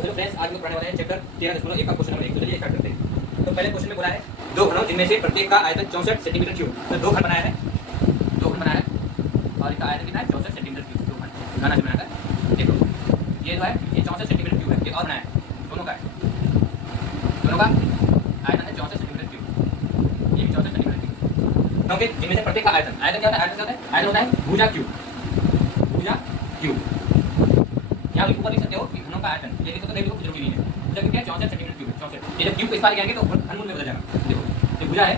Hello friends, आज हम पढ़ने वाले हैं चैप्टर 13.1 का क्वेश्चन नंबर 1। तो चलिए स्टार्ट करते हैं। तो पहले क्वेश्चन में बोला है दो घनों जिनमें से प्रत्येक का आयतन 64 सेंटीमीटर क्यूब। तो दो घन बनाया है और इसका आयतन कितना है 64 सेंटीमीटर क्यूब। दो घन घना जो बनाया है, देखो ये जो है ये 64 सेंटीमीटर क्यूब है। ये और बनाया है, दोनों का आयतन है 64 सेंटीमीटर क्यूब। ये 64 सेंटीमीटर क्यूब, क्योंकि जिनमें से प्रत्येक का आयतन क्या होता है? आयतन होता है भुजा क्यूब। यहाँ ऊपर लिख सकते हो कि घनों का आयतन, ये लिख सकते हो, कुछ जरूरी नहीं है। भुजा क्यूब क्या है? 64 सेंटीमीटर क्यूब है। 64 ये जब क्यूब को इस पार लेके आएंगे तो घनमूल में बदल जाएगा। देखो ये भुजा है,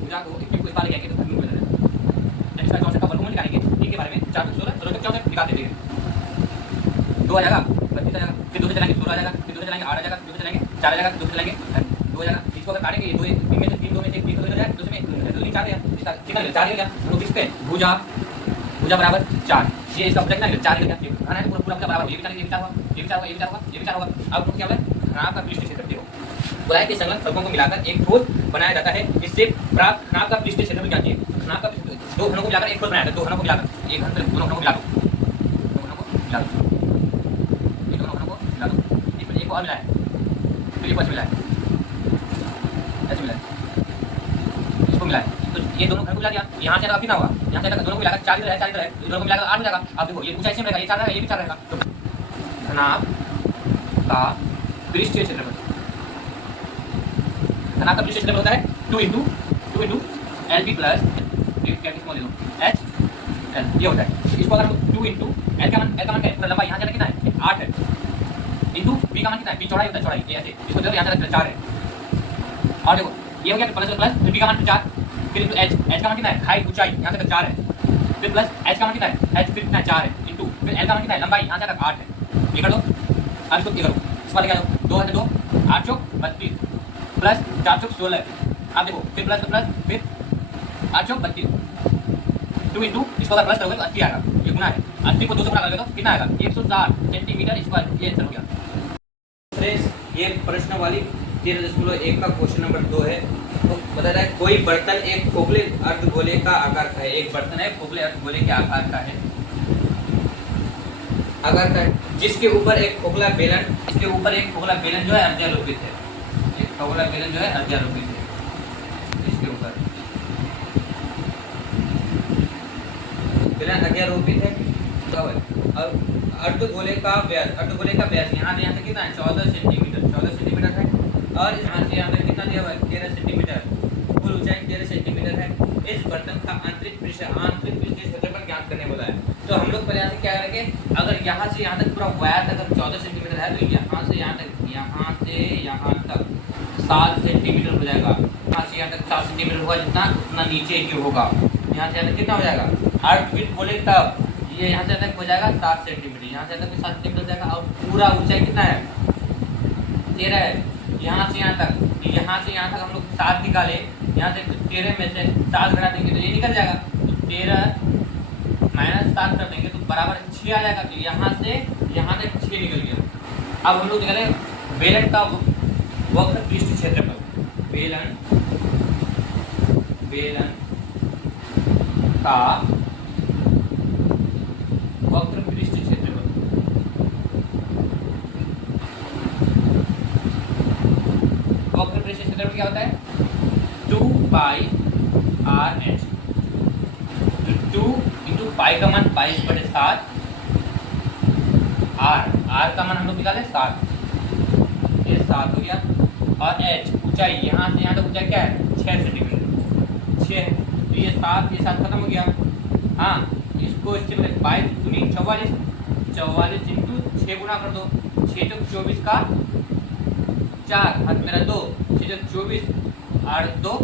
भुजा को क्यूब को इस पार लेके आएंगे तो घनमूल में बदल जाएगा। जब इसका 64 का वर्गमूल निकालेंगे, इनके बारे में 4 16 16 तक 64 निकाल देंगे, 2 आ जाएगा, 32 आ जाएगा, फिर 2 से चलाएंगे 16 आ जाएगा, फिर 2 से चलाएंगे 8 आ जाएगा, 2 से चलाएंगे 4 आ जाएगा, 2 से चलाएंगे 2 आ जाएगा। इसको अगर काटेंगे, ये 2 3 में से 3 2 में से 1 हो जाएगा, 2 में 1 हो जाएगा, 4 आ गया। इसका कितना हो गया? 4 हो गया। तो किस पे भुजा बराबर 4, ये इसका बचना है 4 हो गया। घना है पूरा पूरा बराबर, ये भी 4 होगा, ये भी 4 होगा, ये भी 4 होगा, ये भी 4 होगा। अब क्या बोला? घनाभ का पृष्ठ क्षेत्रफल देखो, बोला है कि संलग्न फलकों को मिलाकर एक ठोस बनाया जाता है, इससे प्राप्त घनाभ का पृष्ठ क्षेत्रफल क्या चाहिए? घनाभ का दो घनों को मिलाकर एक ठोस बनाया जाता है। दो घनों को मिलाकर एक घन, दोनों घनों को मिला दो, दोनों घनों को मिला दो, ये दोनों घनों को मिला दो। इसमें एक और मिला है, फिर एक और मिला है, ऐसे मिला है, इसको मिला है। तो ये दोनों घन को मिला दिया, यहाँ से कितना होगा? यहाँ से दोनों को मिलाकर 4 इधर है, 4 इधर है, दोनों को मिलाकर 8 हो जाएगा। अब देखो ये ऊंचाई सेम रहेगा, ये 4 रहेगा, ये भी 4 रहेगा। तो घनाभ का पृष्ठीय क्षेत्रफल, घनाभ का पृष्ठीय क्षेत्रफल होता है 2 into LB plus small H L, ये होता है। तो इसको अगर 2 इंटू एल का मान क्या है? लंबाई यहाँ से कितना है? 8 है, इंटू बी का मान कितना है? बी चौड़ाई होता है, चौड़ाई ये ऐसे, इसको देखो यहाँ से 4 है। और देखो ये हो गया प्लस, फिर बी का मान 4, फिर इंटू एच का मान कितना है? हाइट ऊंचाई यहाँ से 4 है, फिर प्लस एच का मान कितना है? एच फिर कितना है? 4 है, इंटू फिर एल का मान कितना है? लंबाई यहाँ से 8 है। ये कर दो, अब इसको ये करो, इस वाले क्या दो, 2 है तो 2, 8 चौक 32 प्लस 4 चौक 16। आप देखो फिर प्लस फिर 8 चौक 32, 2 इंटू इसको अगर प्लस करोगे तो 80 आएगा। ये गुना है, 80 को 2 से गुना करोगे तो कितना आएगा? 160 सेंटीमीटर स्क्वायर। ये आंसर हो गया। फ्रेंड्स, ये प्रश्न वाली 13.1 का क्वेश्चन नंबर 2 है। तो बता रहा है कोई बर्तन एक खोखले अर्धगोले का आकार का है। एक बर्तन है खोखले अर्धगोले के आकार का है, जिसके ऊपर एक खोखला बेलन, जो है अर्ध्यारोपित है। एक खोखला बेलन जो है अर्ध्यारोपित है, इसके ऊपर बेलन अर्ध्यारोपित है। और अर्धगोले का व्यास यहाँ से यहाँ तक कितना है? 14 सेंटीमीटर है। और यहाँ से यहाँ तक कितना दिया हुआ है? 13 सेंटीमीटर। कुल ऊंचाई 13 सेंटीमीटर है। इस बर्तन का आंतरिक पृष्ठीय क्षेत्रफल ज्ञात करने बोला है। तो हम लोग पहले यहाँ से क्या करेंगे? अगर यहाँ से यहाँ तक पूरा व्यास अगर 14 सेंटीमीटर है, तो यहाँ से यहाँ तक 7 सेंटीमीटर हो जाएगा। यहाँ से यहाँ तक 7 सेंटीमीटर होगा, जितना उतना नीचे ही होगा। यहाँ से यहाँ तक कितना हो जाएगा? 8 फीट बोले तब ये यहाँ से तक हो जाएगा 7 सेंटीमीटर, यहाँ से तक 7 सेंटीमीटर हो जाएगा। और पूरा ऊंचाई कितना है? 13 है। यहाँ से यहाँ तक हम लोग 7 निकाले, यहाँ से 13 में से 7 घटा देंगे तो ये निकल जाएगा। तो 13 माइनस 7 कर देंगे तो बराबर 6 आ जाएगा। तो यहाँ से यहाँ तक 6 निकल गया। अब हम लोग निकाले बेलन का वक्र पृष्ठ क्षेत्रफल, बेलन का वक्र पृष्ठ क्षेत्रफल। वक्र पृष्ठ क्षेत्रफल क्या होता है? 2 पाई आर एच। 2 इंटू पाई का मान 22/7, आर का मान हम लोग निकाले 7, ये 7 हो गया। और एच ऊंचाई यहाँ से यहाँ तक ऊंचाई क्या है? 6 सेंटीमीटर, 6 है। तो ये 7 खत्म हो गया। हाँ, इसको इससे पहले 22 दूनी 44 इंटू 6 गुना कर दो, 6 चौक 24 का 4 हाथ मेरा 2, 6 चौक 24 8 2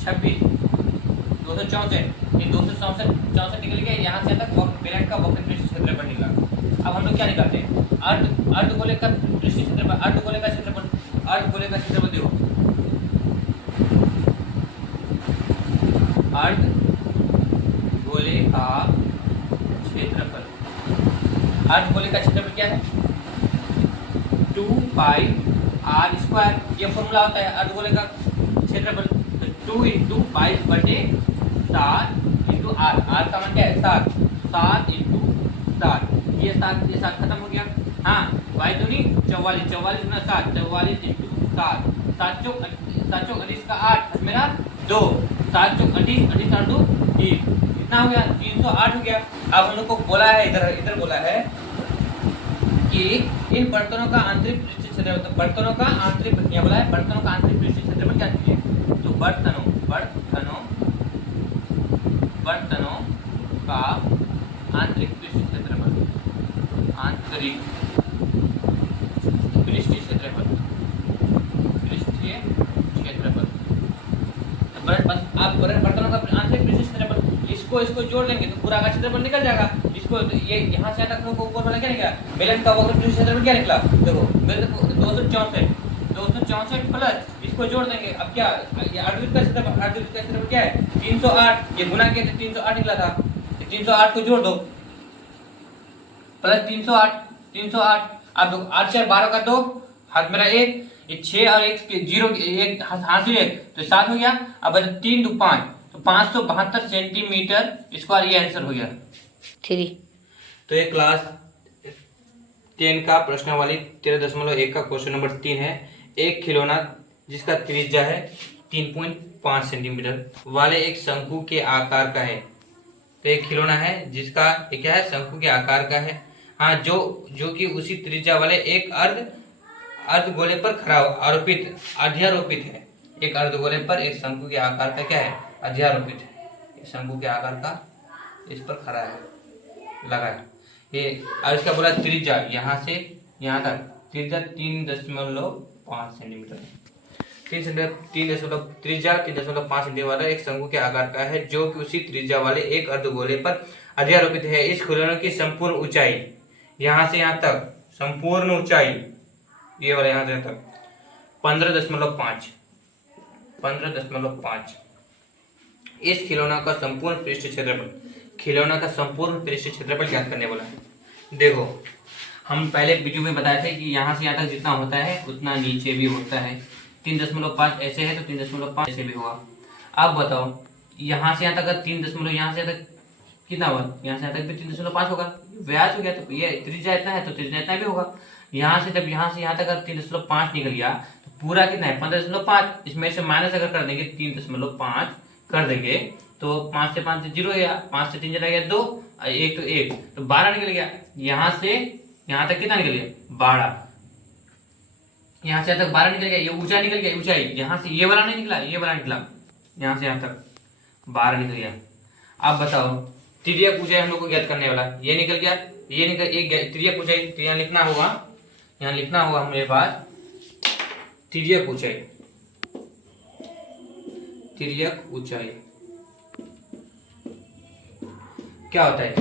26, 264। ये 264 निकल गया। यहाँ से तक बेलन का वक्र पृष्ठ क्षेत्रफल निकला। अब हम लोग क्या निकालते हैं? अर्धगोले का पृष्ठ क्षेत्रफल, अर्धगोले का क्षेत्रफल देखो, अर्धगोले का क्षेत्रफल क्या है? 2 पाई आर स्क्वायर। ये फॉर्मूला होता है अर्धगोले का क्षेत्रफल। तो 2 इंटू 22/7 इंटू आर का मान क्या है? 7 इंटू 7 ये 7 खत्म हो गया। हाँ, बाई दूनी 44, 44 गुना 7, 44 इंटू 7, 7 चौक 38 का 8 मेरा 2, 7 चौक 38, 38 और 2 30, कितना हो गया 308 हो गया। अब हम लोग को बोला है इधर बोला है कि इन बर्तनों का आंतरिक पृष्ठीय क्षेत्रफल, तो बर्तनों का आंतरिक क्या बोला है, बर्तनों का आंतरिक पृष्ठीय क्षेत्रफल क्या कीजिए, तो बर्तनों का आंतरिक पृष्ठीय क्षेत्रफल, आंतरिक पृष्ठीय क्षेत्रफल, आप बर्तनों का आंतरिक पृष्ठीय क्षेत्रफल इसको जोड़ लेंगे तो पूरा का क्षेत्रफल निकल जाएगा। इसको तो ये यहाँ से तक ऊपर वाला क्या निकला, बेलन का वक्र पृष्ठीय क्षेत्रफल क्या निकला, देखो 264 प्लस इसको जोड़ देंगे। अब क्या ये अर्धवृत्त का क्षेत्रफल क्या है 308, ये गुना किया तो 308 निकला था, 308 को जोड़ दो प्लस 308। अब 8 4 12 का 2 हाथ मेरा 1, ये 6 और 1 0 1 हासिल 1 तो 7 हो गया। अब 3 2 5 तो 572 सेंटीमीटर स्क्वायर, ये आंसर हो गया 3। तो ये क्लास 10 का प्रश्नावली 13.1 का क्वेश्चन नंबर 3 है। एक खिलौना जिसका त्रिज्या है 3.5 सेंटीमीटर वाले एक शंकु के आकार का है। तो एक खिलौना है जिसका ये क्या है, शंकु के आकार का है। हाँ, जो कि उसी त्रिज्या वाले एक अर्धगोले पर खड़ा अध्यारोपित है। एक अर्धगोले पर एक शंकु के आकार का क्या है, अध्यारोपित है। शंकु के आकार का इस पर खड़ा है, लगा है ये। और इसका बोला त्रिज्या यहाँ से यहाँ तक त्रिज्या 3.5 सेंटीमीटर, 3.5 सेंटीमीटर वाला एक शंकु के आकार का है, जो कि उसी त्रिज्या वाले एक अर्धगोले पर अध्यारोपित है। इस खिलौने की संपूर्ण ऊंचाई यहाँ से यहाँ तक, संपूर्ण ऊंचाई ये वाला यहाँ से यहाँ तक 15.5। इस खिलौना का संपूर्ण पृष्ठीय क्षेत्रफल ज्ञात करने वाला है। देखो, हम पहले वीडियो में बताए थे कि यहाँ से यहाँ तक जितना होता है उतना नीचे भी होता है। 3.5 ऐसे है तो 3.5 ऐसे भी होगा। अब बताओ, यहाँ से यहाँ तक अगर 3 यहाँ से तक कितना हुआ, यहाँ से यहाँ तक भी 3.5 होगा, व्यास हो गया। तो ये त्रिज्या इतना है तो त्रिज्या इतना भी होगा। यहाँ से जब यहाँ से यहाँ तक अगर 3.5 निकल गया तो पूरा कितना है 15.5। इसमें से माइनस अगर कर देंगे 3.5 कर देंगे तो 5 से 5 से 0 गया, 5 से 3 चला गया 2, 1 तो 1 तो 12 निकल गया। यहाँ से यहाँ तक कितना निकल गया 12, यहाँ से यहाँ तक 12 निकल गया। ये ऊंचाई निकल गया, ऊंचाई यहाँ से ये वाला नहीं निकला, ये वाला निकला, यहाँ से यहाँ तक 12 निकल गया। अब बताओ तिर्यक ऊंचाई हम लोग को ज्ञात करने वाला, ये निकल गया, ये निकल एक तिर्यक ऊंचाई। तो यहाँ लिखना होगा हमारे पास तिर्यक ऊंचाई क्या होता है,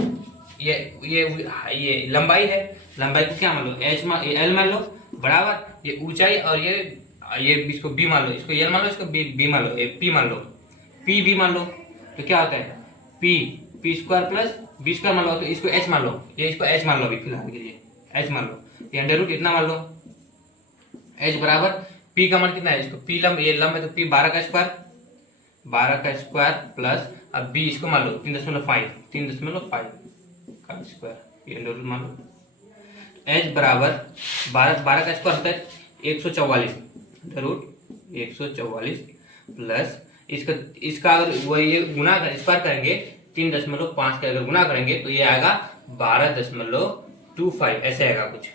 ये लंबाई है। लंबाई को क्या मान लो, एल मान लो बराबर, ये ऊंचाई और ये इसको बी मान लो, इसको एल मान लो, इसको बी मान लो, पी मान लो, पी बी मान लो। तो क्या होता है P square plus B square मान लो, तो इसको एच मान लो, ये इसको एच मान लो अभी फिलहाल के लिए एच मान लो, ये अंडर रूट इतना मान लो। एच बराबर पी का मान कितना है, इसको पी लंब, ये लंब है तो पी 12 का स्क्वायर प्लस अब बी इसको मान लो 3.5 का स्क्वायर, ये अंडर रूट मान लो। एच बराबर 12 का स्क्वायर होता है 144 अंडर रूट 144 प्लस इसका अगर वो ये गुना स्क्वायर करेंगे 3.5 का अगर गुना करेंगे तो ये आएगा 12.25 ऐसे आएगा कुछ।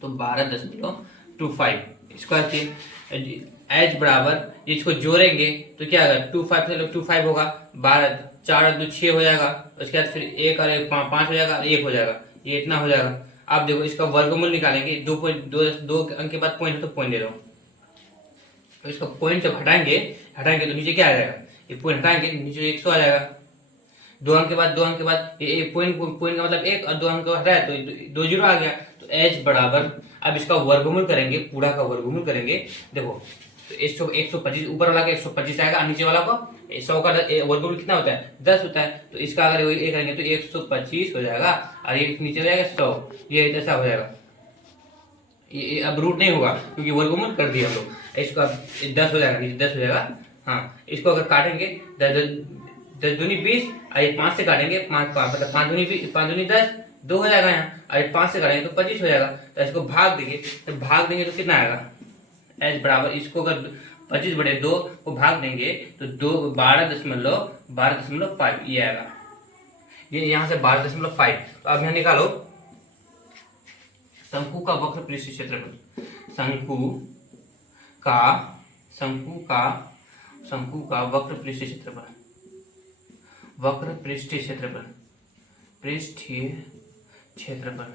तो 12.25 स्क्वायर की एच बराबर इसको जोड़ेंगे तो क्या आएगा 25 से 25 होगा, 12 4 2 6 हो जाएगा, उसके बाद फिर 1 और 5 हो जाएगा, 1 हो जाएगा, ये इतना हो जाएगा। आप देखो इसका वर्गमूल निकालेंगे, 2 अंक के बाद पॉइंट है तो पॉइंट ले लो, तो इसका पॉइंट जब हटाएंगे तो नीचे क्या आ जाएगा, ये पॉइंट हटाएंगे नीचे 100 आ जाएगा। 2 अंक के बाद ये पॉइंट का मतलब 1 और 2 अंक हटाया तो 2 0 आ गया। तो एच बराबर अब इसका वर्गमूल करेंगे, पूरा का वर्गमूल करेंगे। देखो तो 125 ऊपर वाला का 125 आएगा, नीचे वाला को 100 का वर्गमूल कितना होता है 10 होता है। तो इसका अगर ये करेंगे तो 125 हो जाएगा और ये नीचे हो जाएगा 100, ये ऐसा हो जाएगा। ये अब रूट नहीं होगा क्योंकि वर्गमूल कर दिया हम लोग, इसका 10 हो जाएगा, नीचे 10 हो जाएगा। हाँ, इसको अगर काटेंगे 10 दूनी 20 और 5 से काटेंगे 5 दूनी 10 2 हो जाएगा यहाँ, और 5 से करेंगे तो 25 हो जाएगा। तो इसको भाग देंगे, तो कितना आएगा, एच बराबर इसको अगर 25/2 को भाग देंगे तो 12.5 ये आएगा। ये यहाँ से 12.5। तो अब यहाँ निकालो शंकु का वक्र पृष्ठ क्षेत्रफल, शंकु का वक्र पृष्ठ क्षेत्रफल, पृष्ठीय क्षेत्रफल।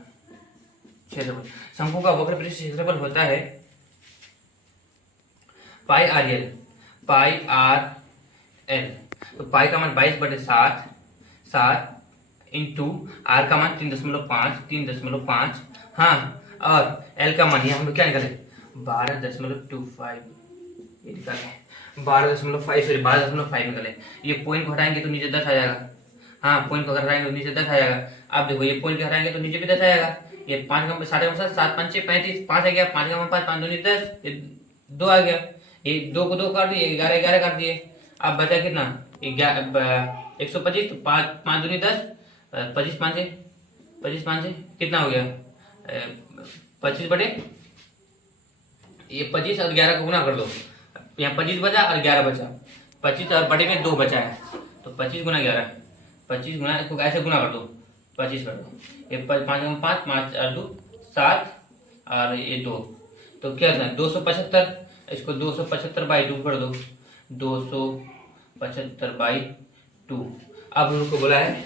शंकु का वक्र पृष्ठ क्षेत्रफल होता है पाई आर एल। तो पाई का मान 22/7 इंटू आर का मान 3.5। हाँ, और एल का मान हम लोग क्या निकाले 12.25, ये निकाले 12.5 निकाले। ये पॉइंट को हटाएंगे तो नीचे 10 आ जाएगा। हाँ, पॉइंट को हटाएंगे तो नीचे 10 आ जाएगा। अब देखो ये पॉइंट को हटाएंगे तो नीचे भी 10 आएगा। ये 5 का 7 5 35, 5 आ गया, 5 का 5 5 2 10, ये 2 आ गया। ये 2 को 2 काट दिए, 11 11 काट दिए। अब बचा कितना 125, तो 5 2 10, 25 5 से कितना हो गया 25 बटे, ये 25 और 11 को गुना कर दो। यहाँ 25 बचा और 11 बचा, 25 और बटे में 2 बचा है, तो 25 गुना 11, 25 गुना, इसको ऐसे गुना कर दो, 25 कर दो। ये 5 5 5 और 2 7 और ये 2, तो क्या था 275। इसको 275/2 कर दो, 275/2। अब हम लोग को बोला है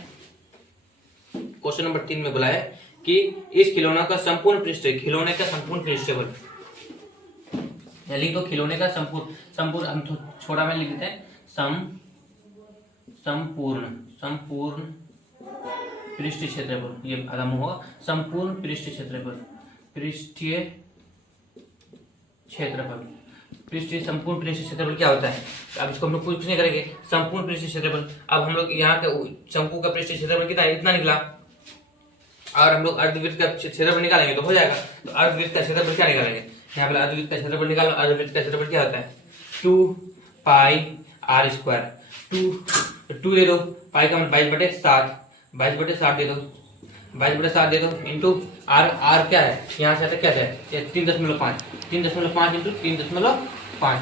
क्वेश्चन नंबर 3 में बोला है कि इस खिलौना का संपूर्ण पृष्ठफल, लिख दो खिलौने का संपूर्ण हम छोटा में लिख देते हैं संपूर्ण पृष्ठ क्षेत्रफल। ये आधा मुंह होगा, संपूर्ण पृष्ठीय संपूर्ण पृष्ठीय क्षेत्रफल क्या होता है। अब इसको हम लोग कुछ नहीं करेंगे, संपूर्ण पृष्ठीय क्षेत्रफल। अब हम लोग यहाँ का शंकु का पृष्ठीय क्षेत्रफल कितना है, इतना निकला, और हम लोग अर्धवृत्त का क्षेत्रफल निकालेंगे तो हो जाएगा। तो अर्धवृत्त का क्षेत्रफल क्या निकालेंगे, यहाँ पर अर्धवृत्त का क्षेत्रफल निकालो। अर्धवृत्त का क्षेत्रफल क्या होता है 2 पाई आर स्क्वायर। 2 दे दो, पाई का मान 22/7 दे दो, 22/7 दे दो, इंटू आर क्या है, यहाँ से आता क्या है 3.5 इंटू 3.5।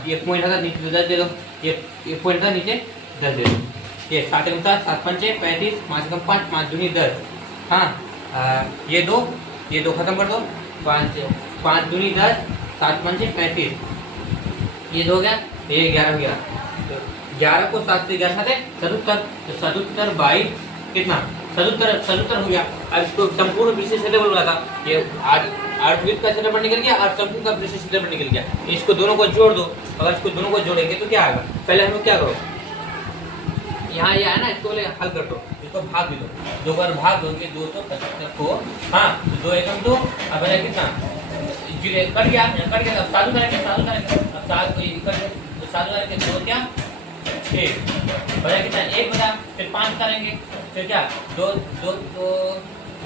ये पॉइंट था नीचे 10 दे दो, ये पॉइंट था नीचे 10 दे दो। ये 7 का 7 5 35, 5 का 5 5 दूनी 10। हाँ, ये दो खत्म कर दो, 5 दूनी 10, 7 5 35, ये 2 हो गया, ये 11 हो गया। तो 11 को 7 से 11 खाते 77, तो 77 बाई कितना 77 हो गया। अब इसको संपूर्ण पृष्ठीय क्षेत्रफल बोला था, ये अर्धवृत्त का क्षेत्रफल निकल गया और संपूर्ण का पृष्ठीय क्षेत्रफल निकल गया। इसको दोनों को जोड़ दो, अगर इसको दोनों को जोड़ेंगे तो क्या आएगा, पहले हम लोग क्या करो, यहाँ ये है ना, इसको हल कर दो, इसको भाग दो, 2 बार भाग दोगे 275 को। हाँ, तो 2 एकम 2, अब है कितना कट गया, अब साधु करेंगे, अब साधु को कट गया, तो साधु करेंगे 2 क्या 6 बचा कितना 1 बचा, फिर 5 करेंगे, फिर क्या 2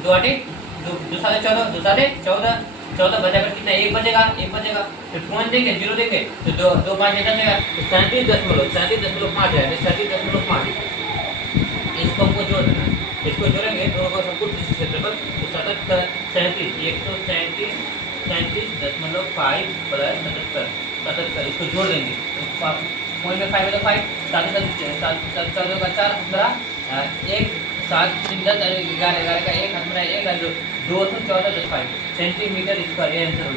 8 2 7 14, 2 7 14 बचा, फिर कितना 1 बचेगा, फिर पॉइंट देंगे 0 देंगे, तो 2 5 निकलेगा, तो 37.5 है, 37.5। इसको हमको जोड़ देना है, इसको जोड़ेंगे दोनों को संपूर्ण पृष्ठीय क्षेत्रफल, तो 137.5 प्लस 77, इसको जोड़ देंगे, पॉइंट में 5 है तो 5, 7 14 का 4 1 7 3 10 11 का 1 हाथ में 1 214.5 सेंटीमीटर स्क्वायर, ये आंसर।